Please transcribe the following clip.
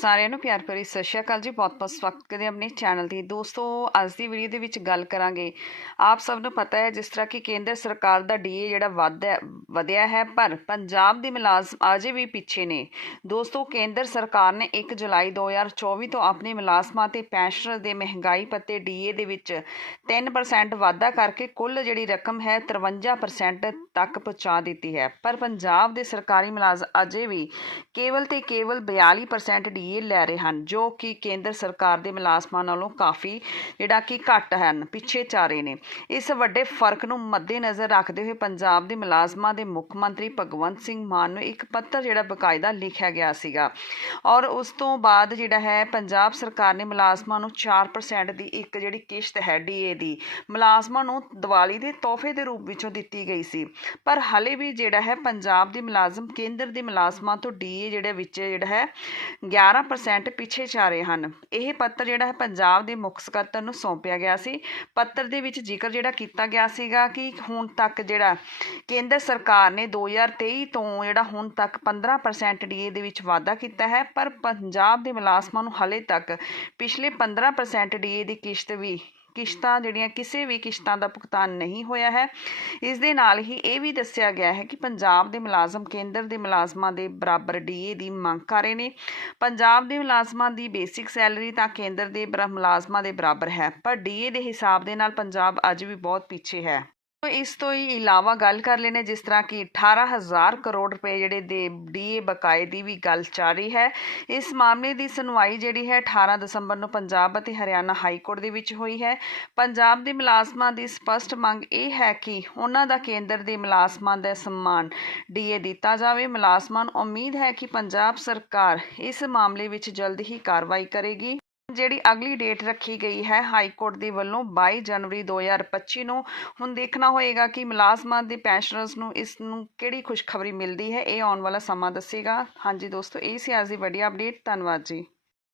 ਸਾਰਿਆਂ ਨੂੰ ਪਿਆਰ ਭਰੀ ਸਤਿ ਸ਼੍ਰੀ ਅਕਾਲ ਜੀ। ਬਹੁਤ-ਬਹੁਤ ਸਵਾਗਤ ਕਰਦੇ ਆਪਣੇ ਚੈਨਲ ਤੇ। ਦੋਸਤੋ, ਅੱਜ ਦੀ ਵੀਡੀਓ ਦੇ ਵਿੱਚ ਗੱਲ ਕਰਾਂਗੇ। ਆਪ ਸਭ ਨੂੰ ਪਤਾ ਹੈ, ਜਿਸ ਤਰ੍ਹਾਂ ਕਿ ਕੇਂਦਰ ਸਰਕਾਰ ਦਾ ਡੀਏ ਜਿਹੜਾ ਵਧਿਆ ਵਧਿਆ ਹੈ, ਪਰ ਪੰਜਾਬ ਦੇ ਮੁਲਾਜ਼ਮ ਅਜੇ ਵੀ ਪਿੱਛੇ ਨੇ। ਦੋਸਤੋ, ਕੇਂਦਰ ਸਰਕਾਰ ਨੇ 1 ਜੁਲਾਈ 2024 ਤੋਂ ਆਪਣੇ ਮੁਲਾਜ਼ਮਾਂ ਤੇ ਪੈਨਸ਼ਨਰ ਦੇ ਮਹਿੰਗਾਈ ਭੱਤੇ ਡੀਏ ਦੇ ਵਿੱਚ 3% ਵਾਧਾ ਕਰਕੇ ਕੁੱਲ ਜਿਹੜੀ ਰਕਮ ਹੈ 53% ਤੱਕ ਪਹੁੰਚਾ ਦਿੱਤੀ ਹੈ। ਪਰ ਪੰਜਾਬ ਦੇ ਸਰਕਾਰੀ ਮੁਲਾਜ਼ਮ ਅਜੇ ਵੀ ਕੇਵਲ ਤੇ ਕੇਵਲ 42% ਡੀਏ ਲੈ ਰਹੇ ਹਨ, ਜੋ ਕਿ ਕੇਂਦਰ ਸਰਕਾਰ ਦੇ ਮੁਲਾਜ਼ਮਾਂ ਨਾਲੋਂ ਕਾਫੀ ਜਿਹੜਾ ਕਿ ਘੱਟ ਹਨ, ਪਿੱਛੇ ਚਾਰੇ ਨੇ। ਇਸ ਵੱਡੇ ਫ਼ਰਕ ਨੂੰ ਮੱਦੇਨਜ਼ਰ ਰੱਖਦੇ ਹੋਏ ਪੰਜਾਬ ਦੇ ਮੁਲਾਜ਼ਮਾਂ ਦੇ ਮੁੱਖ ਮੰਤਰੀ ਭਗਵੰਤ ਸਿੰਘ ਮਾਨ ਨੂੰ ਇੱਕ ਪੱਤਰ ਜਿਹੜਾ ਬਕਾਇਦਾ ਲਿਖਿਆ ਗਿਆ ਸੀਗਾ। ਔਰ ਉਸ ਤੋਂ ਬਾਅਦ ਜਿਹੜਾ ਹੈ, ਪੰਜਾਬ ਸਰਕਾਰ ਨੇ ਮੁਲਾਜ਼ਮਾਂ ਨੂੰ 4% ਦੀ ਇੱਕ ਜਿਹੜੀ ਕਿਸ਼ਤ ਹੈ ਡੀਏ ਦੀ, ਮੁਲਾਜ਼ਮਾਂ ਨੂੰ ਦੀਵਾਲੀ ਦੇ ਤੋਹਫੇ ਦੇ ਰੂਪ ਵਿੱਚੋਂ ਦਿੱਤੀ ਗਈ ਸੀ। ਪਰ ਹਲੇ ਵੀ ਜਿਹੜਾ ਹੈ, ਪੰਜਾਬ ਦੇ ਮੁਲਾਜ਼ਮ, ਕੇਂਦਰ ਦੇ ਮੁਲਾਜ਼ਮਾਂ ਤੋਂ ਡੀਏ ਜਿਹੜੇ ਵਿੱਚ ਜਿਹੜਾ ਹੈ 11% ਪਿੱਛੇ ਜਾ ਰਹੇ ਹਨ। ਇਹ ਪੱਤਰ ਜਿਹੜਾ ਹੈ ਪੰਜਾਬ ਦੇ ਮੁੱਖ ਸਕੱਤਰ ਨੂੰ ਸੌਂਪਿਆ ਗਿਆ ਸੀ। ਪੱਤਰ ਦੇ ਵਿੱਚ ਜ਼ਿਕਰ ਜਿਹੜਾ ਕੀਤਾ ਗਿਆ ਸੀਗਾ ਕਿ ਹੁਣ ਤੱਕ ਜਿਹੜਾ ਕੇਂਦਰ ਸਰਕਾਰ ਨੇ 2023 ਤੋਂ ਜਿਹੜਾ ਹੁਣ ਤੱਕ 15% ਡੀਏ ਦੇ ਵਿੱਚ ਵਾਧਾ ਕੀਤਾ ਹੈ, ਪਰ ਪੰਜਾਬ ਦੇ ਮੁਲਾਜ਼ਮਾਂ ਨੂੰ ਹਲੇ ਤੱਕ ਪਿਛਲੇ 15% ਡੀਏ ਦੀ ਕਿਸ਼ਤ ਵੀ ਕਿਸ਼ਤਾਂ ਜਿਹੜੀਆਂ ਕਿਸੇ ਵੀ ਕਿਸ਼ਤਾਂ ਦਾ ਭੁਗਤਾਨ ਨਹੀਂ ਹੋਇਆ ਹੈ। ਇਸ ਦੇ ਨਾਲ ਹੀ ਇਹ ਵੀ ਦੱਸਿਆ ਗਿਆ ਹੈ ਕਿ ਪੰਜਾਬ ਦੇ ਮੁਲਾਜ਼ਮ ਕੇਂਦਰ ਦੇ ਮੁਲਾਜ਼ਮਾਂ ਦੇ ਬਰਾਬਰ ਡੀਏ ਦੀ ਮੰਗ ਕਰ ਰਹੇ ਨੇ। ਪੰਜਾਬ ਦੇ ਮੁਲਾਜ਼ਮਾਂ ਦੀ ਬੇਸਿਕ ਸੈਲਰੀ ਤਾਂ ਕੇਂਦਰ ਦੇ ਬਰਾ- ਮੁਲਾਜ਼ਮਾਂ ਦੇ ਬਰਾਬਰ ਹੈ, ਪਰ ਡੀਏ ਦੇ ਹਿਸਾਬ ਦੇ ਨਾਲ ਪੰਜਾਬ ਅੱਜ ਵੀ ਬਹੁਤ ਪਿੱਛੇ ਹੈ। ਇਸ ਤੋਂ ਹੀ ਇਲਾਵਾ ਗੱਲ ਕਰ ਲੈਨੇ ਜਿਸ ਤਰ੍ਹਾਂ ਕਿ 18000 ਕਰੋੜ ਰੁਪਏ ਜਿਹੜੇ ਦੇ ਡੀਏ ਬਕਾਏ ਦੀ ਵੀ ਗੱਲ ਚੱਲ ਰਹੀ ਹੈ। ਇਸ ਮਾਮਲੇ ਦੀ ਸੁਣਵਾਈ ਜਿਹੜੀ ਹੈ 18 ਦਸੰਬਰ ਨੂੰ ਪੰਜਾਬ ਅਤੇ ਹਰਿਆਣਾ ਹਾਈ ਕੋਰਟ ਦੇ ਵਿੱਚ ਹੋਈ ਹੈ। ਪੰਜਾਬ ਦੇ ਮੁਲਾਜ਼ਮਾਂ ਦੀ ਸਪਸ਼ਟ ਮੰਗ ਇਹ ਹੈ ਕਿ ਉਹਨਾਂ ਦਾ ਕੇਂਦਰ ਦੇ ਮੁਲਾਜ਼ਮਾਂ ਦਾ ਸਨਮਾਨ ਡੀਏ ਦਿੱਤਾ ਜਾਵੇ। ਮੁਲਾਜ਼ਮਾਂ ਨੂੰ ਉਮੀਦ ਹੈ ਕਿ ਪੰਜਾਬ ਸਰਕਾਰ ਇਸ ਮਾਮਲੇ ਵਿੱਚ ਜਲਦ ਹੀ ਕਾਰਵਾਈ ਕਰੇਗੀ। ਜਿਹੜੀ ਅਗਲੀ ਡੇਟ ਰੱਖੀ ਗਈ ਹੈ ਹਾਈ ਕੋਰਟ ਦੇ ਵੱਲੋਂ 22 ਜਨਵਰੀ 2025 ਨੂੰ। ਹੁਣ ਦੇਖਣਾ ਹੋਏਗਾ ਕਿ ਮੁਲਾਜ਼ਮਾਂ ਦੇ ਪੈਨਸ਼ਨਰਸ ਨੂੰ ਇਸ ਨੂੰ ਕਿਹੜੀ ਖੁਸ਼ਖਬਰੀ ਮਿਲਦੀ ਹੈ, ਇਹ ਆਉਣ ਵਾਲਾ ਸਮਾਂ ਦੱਸੇਗਾ। ਹਾਂਜੀ ਦੋਸਤੋ, ਇਹ ਸੀ ਅੱਜ ਦੀ ਵੱਡੀ ਅਪਡੇਟ। ਧੰਨਵਾਦ ਜੀ।